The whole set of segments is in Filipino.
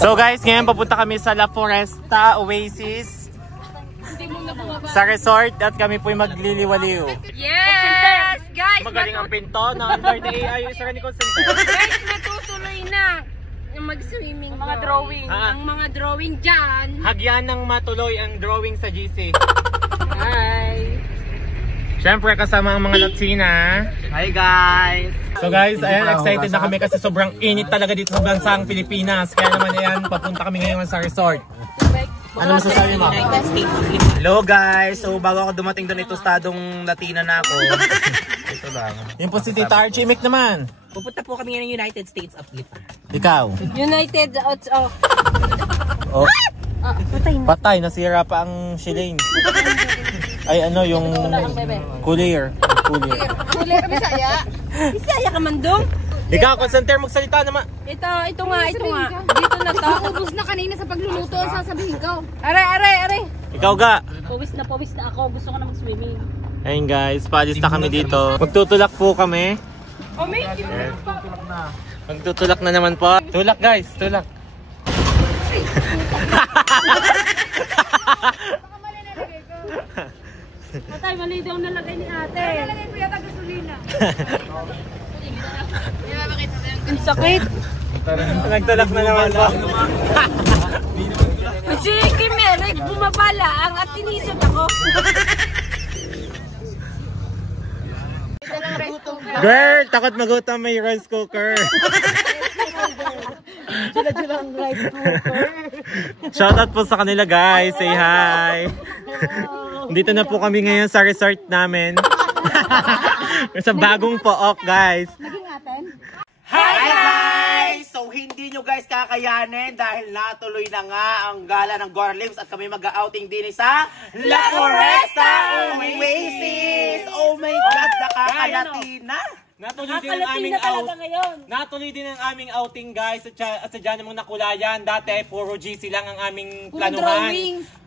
So guys, ngayon papunta kami sa La Foresta Oasis sa resort at kami po'y magliliwaliw. Yes! Guys! Magaling ang pinto na under the AI yung isa ni Constante. Guys, natutuloy na mag-swimming. Mga drawing. Ang mga drawing dyan. Hagyan ng matuloy ang drawing sa GC. Hi! Siyempre kasama ang mga Latina. Hi guys! So guys, ayan, excited na kami kasi sobrang init talaga dito sa bansang Pilipinas. Kaya naman ayan, papunta kami ngayon sa resort. Ano masasabi mo? Hello guys! So bago ako dumating doon ito stadong Latina na ako. Ito lang. Yung po si Tita Archie Mick naman. Pupunta po kami ng United States of Lipa. Ikaw? United of... Oh. Patay, nasira pa ang Shilane. Ay ano yung cooler. Kulir, Bisaya. Bisaya ka man dong. Ikaw, Constante, magsalita naman. Ito nga. Dito na to. Ubus na kanina sa pagluluto ang sasabihin ko. Aray. Ikaw ga. Pawis na ako. Gusto ko na mag-swimming. Ayun guys, paalis na kami dito. Magtutulak po kami. Oh, may Magtutulak na naman po. Tulak guys, tulak. Patay, mali daw nalagay ni ate. Nalagay ko yata gasolina. Ang sakit. Nagtulak na naman po. Si Kim Eric bumabala ang at tinisod ako. Girl, takot magutom, may rice cooker. Sila ang rice cooker. Shoutout po sa kanila guys, say hi. Dito na po kami ngayon sa resort namin. Sa bagong Pook guys. Naging atin? Hi guys! So hindi nyo guys kakayanin dahil natuloy na nga ang gala ng Gorlims at kami mag-outing din sa La Foresta Oasis! Oh my God! Nakakalatina! Natuloy din ang aming outing guys at sadya namang nakulayan. Dati puro GC lang ang aming planuhan.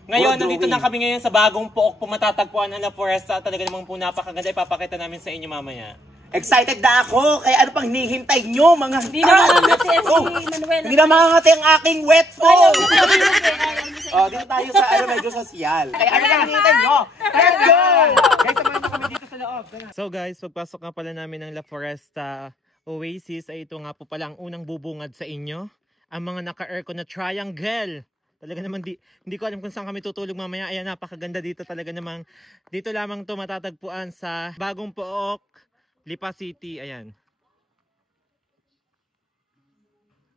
Ngayon, nandito na kami ngayon sa bagong Pook po matatagpuan ng La Foresta. Talaga namang po napakaganda. Ipapakita namin sa inyo mamaya. Excited na ako! Kaya ano pang hinihintay nyo mga... Hindi na makangati si Manuel. Hindi na makangati ang aking wet phone! Oh, dito tayo sa medyo social. Kaya ano pang hinihintay nyo? Let's go! Guys, samahan nyo kami dito sa loob. So guys, pagpasok nga pala namin ng La Foresta Oasis ay ito nga po pala ang unang bubungad sa inyo. Ang mga naka-aircon na triangle. Talaga naman hindi ko alam kung saan kami tutulog mamaya. Ayan, napakaganda dito talaga namang. Dito lamang to matatagpuan sa bagong Pook, Lipa City. Ayan.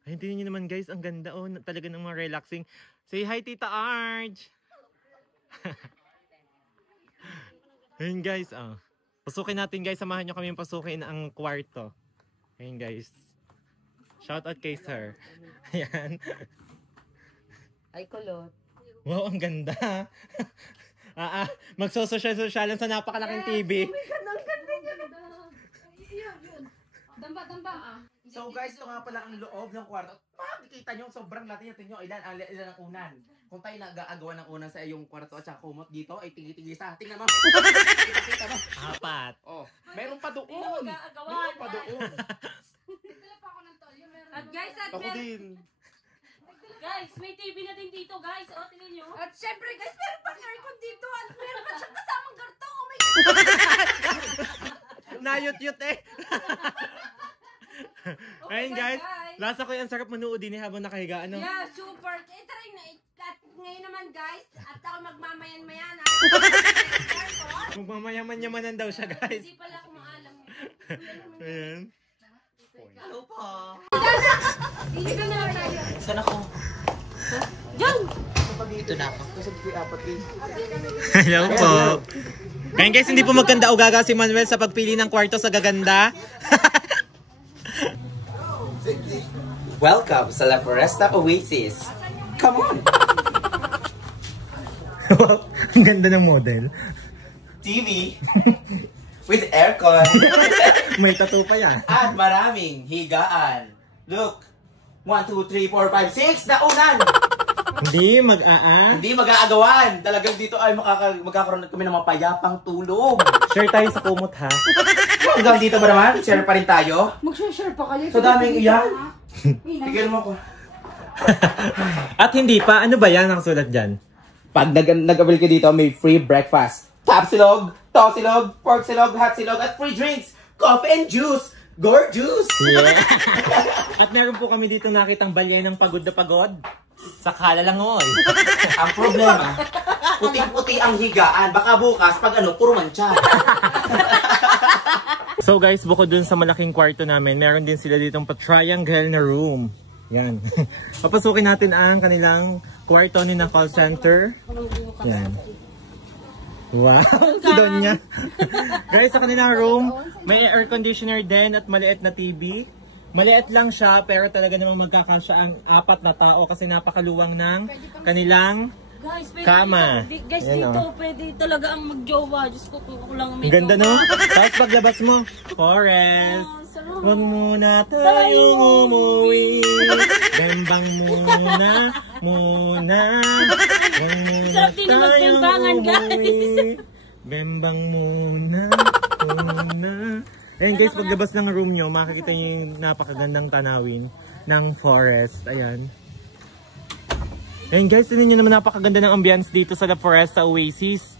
Ay, hindi nyo naman guys, ang ganda. Oh, talaga ng mga relaxing. Say hi Tita Arj! Ayun guys, pasukin natin guys, samahan nyo kami pasukin ang kwarto. Ayun guys. Shout out kay sir. Ayan. Ay, kulot. Wow, ang ganda. Magsososyal-sosyalan sa napakalaking TV. Damba. So guys, ito nga pala ang loob ng kwarto. Makikita nyo, sobrang natin nyo ilan ang unan. Kung tayo nag-aagawa ng unan sa iyong kwarto at saka kumot dito, ay tinggi-tinggi sa ating naman. Kita mo. 4. Oh, meron pa doon. Meron pa doon. At guys, Ako din. guys, may TV na din dito guys. O, tingnan nyo. At syempre guys, meron pang aircon dito. At meron pa siyang kasamang garto. Oh my God! Nayot-yot eh. Ayun guys, lasa ko yung sarap manood din habang nakahiga. Ano? Yeah, super. Try na. At ngayon naman guys, at ako magmamayan-mayan. Magmamayaman-yamanan daw siya guys. Hindi pala ako maalam. Ayan. Hello po. Saan ako? Diyan! Dito na ako. Hello po. Ngayon guys, hindi po maganda o gaga si Manuel sa pagpili ng kwarto sa gaganda. Welcome sa La Foresta Oasis. Come on! Wow, ang ganda ng model. TV with aircon. May tattoo pa yan. At maraming higaan. Look. 1, 2, 3, 4, 5, 6 na unan. Hindi mag-aagawan. Talagang dito ay magkakaroon kami ng mapayapang tulog. Share tayo sa kumot ha. Hanggang dito ba naman? Share pa rin tayo? Mag-share pa kayo. So daming iyan. Tigil mo ko. At hindi pa, ano ba yan nakasulat dyan? Pag nag-avail ka dito, may free breakfast. Tapsilog, tosilog, pork silog, hot silog, at free drinks, coffee and juice. Gorgeous! Yeah. At meron po kami dito nakitang balye ng pagod na pagod. Sa Kalalangoy. Ang problema, puting-puti ang higaan. Baka bukas, pag ano, puro mancha. So guys, bukod dun sa malaking kwarto namin, meron din sila ditong pa-triangle na room. Yan. Papasukin natin ang kanilang kwarto ni na call center. Yan. Wow, si Donya. Guys, sa kanilang room, may air conditioner din at maliit na TV. Maliit lang siya, pero talaga namang magkakasya ang 4 na tao kasi napakaluwang ng kanilang Guys, pwede kama. Dito, guys, Yan, dito, oh. pwede talaga ang magjowa. Diyos ko, kung ako lang may Ganda no? jowa. Tapos paglabas mo, Forest. Sarap. Huwag muna tayong umuwi. Bembang muna. Huwag muna Sarap din yung tayong magbembangan, umuwi. Bembang muna. Ayan guys, paglabas ng room nyo, makikita nyo yung napakagandang tanawin ng forest. Ayan. Ayan guys, tignan nyo naman napakaganda ng ambience dito sa La Foresta Oasis.